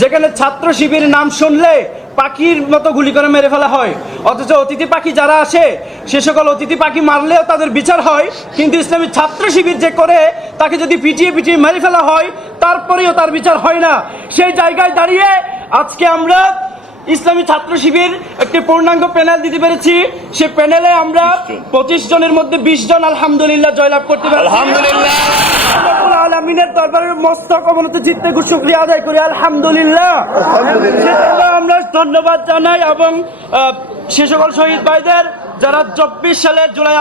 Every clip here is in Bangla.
যেখানে ছাত্র শিবির নাম শুনলে পাখির মতো গুলি করে মেরে ফেলা হয়, অথচ অতিথি পাখি যারা আসে সে সকল অতিথি পাখি মারলেও তাদের বিচার হয়, কিন্তু ইসলামী ছাত্র শিবির যে করে তাকে যদি পিটিয়ে পিটিয়ে মেরে ফেলা হয় তারপরেও তার বিচার হয় না। সেই জায়গায় দাঁড়িয়ে আজকে আমরা ইসলামী ছাত্র শিবির একটি পূর্ণাঙ্গ প্যানেল দিতে পেরেছি। সে প্যানেলে আমরা 25 জনের মধ্যে 20 জন আলহামদুলিল্লাহ জয়লাভ করতে পেরেছি। আলহামদুলিল্লাহ। আলমিনের দরবারের মস্তক অবনত চিত্তে শুকরিয়া আদায় করি আলহামদুলিল্লাহ। আমরা ধন্যবাদ জানাই এবং সে সকল শহীদ ভাইদের যারা 24 সালের জুলাই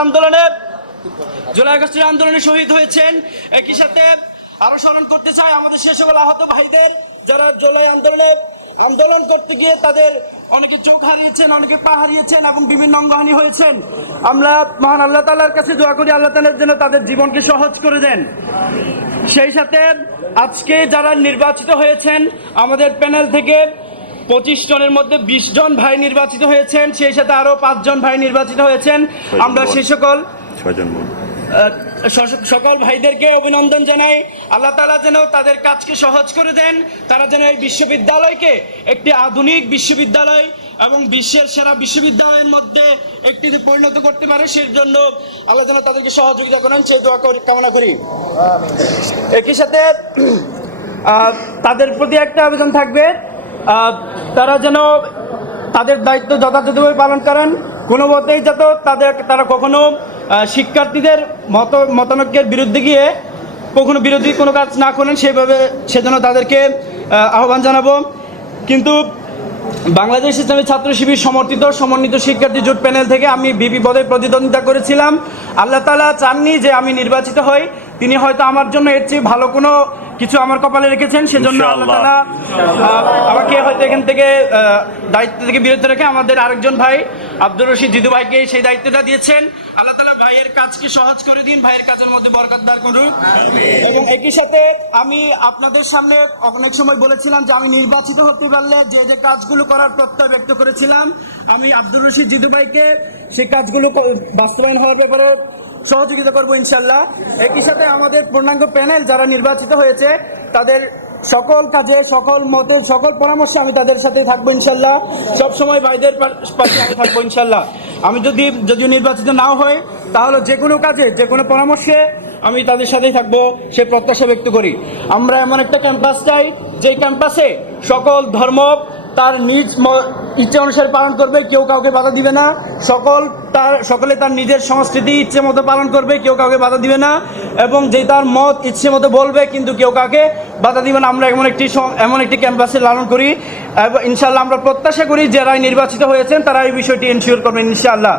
আগস্টের আন্দোলনে শহীদ হয়েছেন। একই সাথে আরো স্মরণ করতে চাই আমাদের সে সকল আহত ভাইদের যারা জুলাই আন্দোলন করতে গিয়ে তাদের অনেকে চোখ হারিয়েছেন, অনেকে পা হারিয়েছেন এবং বিভিন্ন অঙ্গহানি হয়েছেন। আমরা মহান আল্লাহ তাআলার কাছে দোয়া করি আল্লাহ তাআলা যেন তাদের জীবনকে সহজ করে দেন। সেই সাথে আজকে যারা নির্বাচিত হয়েছেন আমাদের প্যানেল থেকে 25 জনের মধ্যে 20 জন ভাই নির্বাচিত হয়েছেন, সেই সাথে আরো 5 জন ভাই নির্বাচিত হয়েছেন। আমরা সেই সকল ভাইদেরকে অভিনন্দন জানাই। আল্লাহ তাআলা যেন তাদের কাজকে সহজ করে দেন, তারা যেন এই বিশ্ববিদ্যালয়কে একটি আধুনিক বিশ্ববিদ্যালয় এবং বিশ্বের সেরা বিশ্ববিদ্যালয়ের মধ্যে একটিতে পরিণত করতে পারে। সেই জন্য আল্লাহ যেন তাদেরকে সহযোগিতা করেন সেই দোয়া কামনা করি। একই সাথে তাদের প্রতি একটা আবেদন থাকবে, তারা যেন তাদের দায়িত্ব যথাযথভাবে পালন করেন। কোনো মতেই যাতে তারা কখনো শিক্ষার্থীদের মতানৈক্যের বিরুদ্ধে গিয়ে কখনো বিরোধী কোনো কাজ না করেন, সেজন্য তাদেরকে আহ্বান জানাবো। কিন্তু বাংলাদেশ ইসলামী ছাত্র শিবির সমন্বিত শিক্ষার্থী জোট প্যানেল থেকে আমি বিপি পদে প্রতিদ্বন্দ্বিতা করেছিলাম। আল্লাহ তাআলা চাননি যে আমি নির্বাচিত হই, তিনি হয়তো আমার জন্য এর চেয়ে ভালো কোনো কিছু আমার কপালে রেখেছেন। সেজন্য আল্লাহ তাআলা আমাকে হয়তো এখান থেকে দায়িত্ব থেকে বিরত রেখে আমাদের আরেকজন ভাই আব্দুর রশিদ জিদু ভাইকে সেই দায়িত্বটা দিয়েছেন। আল্লাহ তাআলা ভাইয়ের কাজকে সহজ করে দিন, ভাইয়ের কাজের মধ্যে বরকত দান করুন। এবং একই সাথে আমি আপনাদের সামনে অনেক সময় বলেছিলাম যে আমি নির্বাচিত হতে পারলে যে যে কাজগুলো করার প্রত্যয় ব্যক্ত করেছিলাম, আমি আব্দুর রশিদ জিদু ভাইকে সেই কাজগুলো বাস্তবায়ন হওয়ার ব্যাপারে সহযোগিতা করবো ইনশাল্লাহ। একই সাথে আমাদের পূর্ণাঙ্গ প্যানেল যারা নির্বাচিত হয়েছে তাদের সকল কাজে, সকল মতে, সকল পরামর্শে আমি তাদের সাথে থাকবো ইনশাল্লাহ। সবসময় ভাইদের পাশে আমি থাকবো ইনশাল্লাহ। আমি যদি নির্বাচিত নাও হয় তাহলে যে কোনো কাজে, যে কোনো পরামর্শে আমি তাদের সাথেই থাকবো সে প্রত্যাশা ব্যক্ত করি। আমরা এমন একটা ক্যাম্পাস চাই যে ক্যাম্পাসে সকল ধর্ম তার নিজ ইচ্ছে অনুসারে পালন করবে, কেউ কাউকে বাধা দিবে না। সকলে তার নিজের সংস্কৃতি ইচ্ছে মতো পালন করবে, কেউ কাউকে বাধা দিবে না। এবং যে তার মত ইচ্ছে মতো বলবে, কিন্তু কেউ কাউকে বাধা দিবে না। আমরা এমন একটি ক্যাম্পাসে লালন করি এবং ইনশাআল্লাহ আমরা প্রত্যাশা করি যারা নির্বাচিত হয়েছেন তারা এই বিষয়টি এনশিওর করবেন ইনশাআল্লাহ।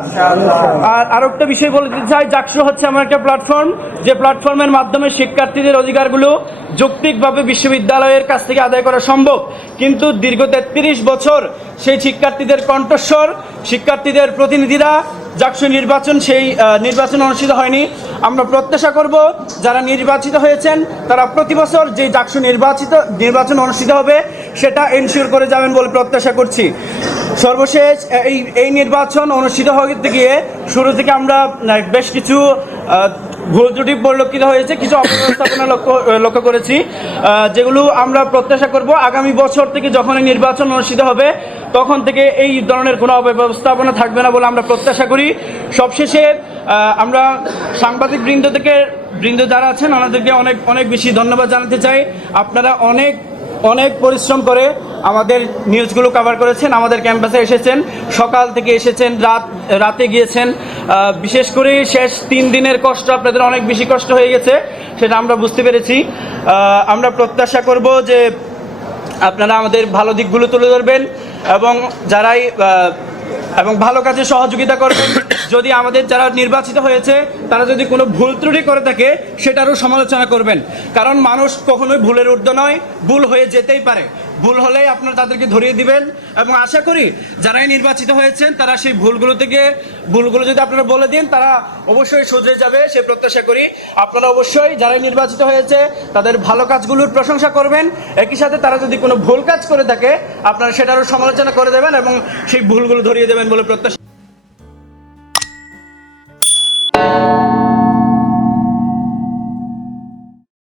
আর আরেকটা বিষয় বলতে চাই, জাকসু হচ্ছে এমন একটা প্ল্যাটফর্ম যে প্ল্যাটফর্মের মাধ্যমে শিক্ষার্থীদের অধিকারগুলো যৌক্তিকভাবে বিশ্ববিদ্যালয়ের কাছ থেকে আদায় করা সম্ভব। কিন্তু দীর্ঘ 33 বছর সেই শিক্ষার্থীদের কণ্ঠস্বর, শিক্ষার্থীদের প্রতিনিধিরা জাকসু সেই নির্বাচন অনুষ্ঠিত হয়নি। আমরা প্রত্যাশা করব যারা নির্বাচিত হয়েছেন তারা প্রতি বছর যে জাকসু নির্বাচন অনুষ্ঠিত হবে সেটা এনশিওর করে যাবেন বলে প্রত্যাশা করছি। সর্বশেষ এই নির্বাচন অনুষ্ঠিত হতে গিয়ে শুরু থেকে আমরা বেশ কিছু ভুল ত্রুটি পরিলক্ষিত হয়েছে, কিছু অব্যবস্থাপনা লক্ষ্য করেছি, যেগুলো আমরা প্রত্যাশা করব আগামী বছর থেকে যখন এই নির্বাচন অনুষ্ঠিত হবে তখন থেকে এই ধরনের কোনো অব্যবস্থাপনা থাকবে না বলে আমরা প্রত্যাশা করি। সবশেষে আমরা সাংবাদিক বৃন্দ যারা আছেন ওনাদেরকে অনেক বেশি ধন্যবাদ জানাতে চাই। আপনারা অনেক পরিশ্রম করে আমাদের নিউজগুলো কভার করেছেন, আমাদের ক্যাম্পাসে এসেছেন, সকাল থেকে এসেছেন, রাতে গিয়েছেন। বিশেষ করে শেষ 3 দিনের কষ্ট আপনাদের অনেক বেশি কষ্ট হয়ে গেছে, সেটা আমরা বুঝতে পেরেছি। আমরা প্রত্যাশা করব যে আপনারা আমাদের ভালো দিকগুলো তুলে ধরবেন এবং ভালো কাজে সহযোগিতা করবেন। যদি আমাদের যারা নির্বাচিত হয়েছে তারা যদি কোনো ভুল ত্রুটি করে থাকে সেটারও সমালোচনা করবেন, কারণ মানুষ কখনোই ভুলের ঊর্ধ্বে নয়, ভুল হয়ে যেতেই পারে। ভুল হলেই আপনারা তাদেরকে ধরিয়ে দিবেন এবং আশা করি যারাই নির্বাচিত হয়েছেন তারা সেই ভুলগুলো যদি আপনারা বলে দিন তারা অবশ্যই শুধরে যাবে সে প্রত্যাশা করি। আপনারা অবশ্যই যারাই নির্বাচিত হয়েছে তাদের ভালো কাজগুলোর প্রশংসা করবেন, একই সাথে তারা যদি কোনো ভুল কাজ করে থাকে আপনারা সেটারও সমালোচনা করে দেবেন এবং সেই ভুলগুলো ধরিয়ে দেবেন বলে প্রত্যাশা।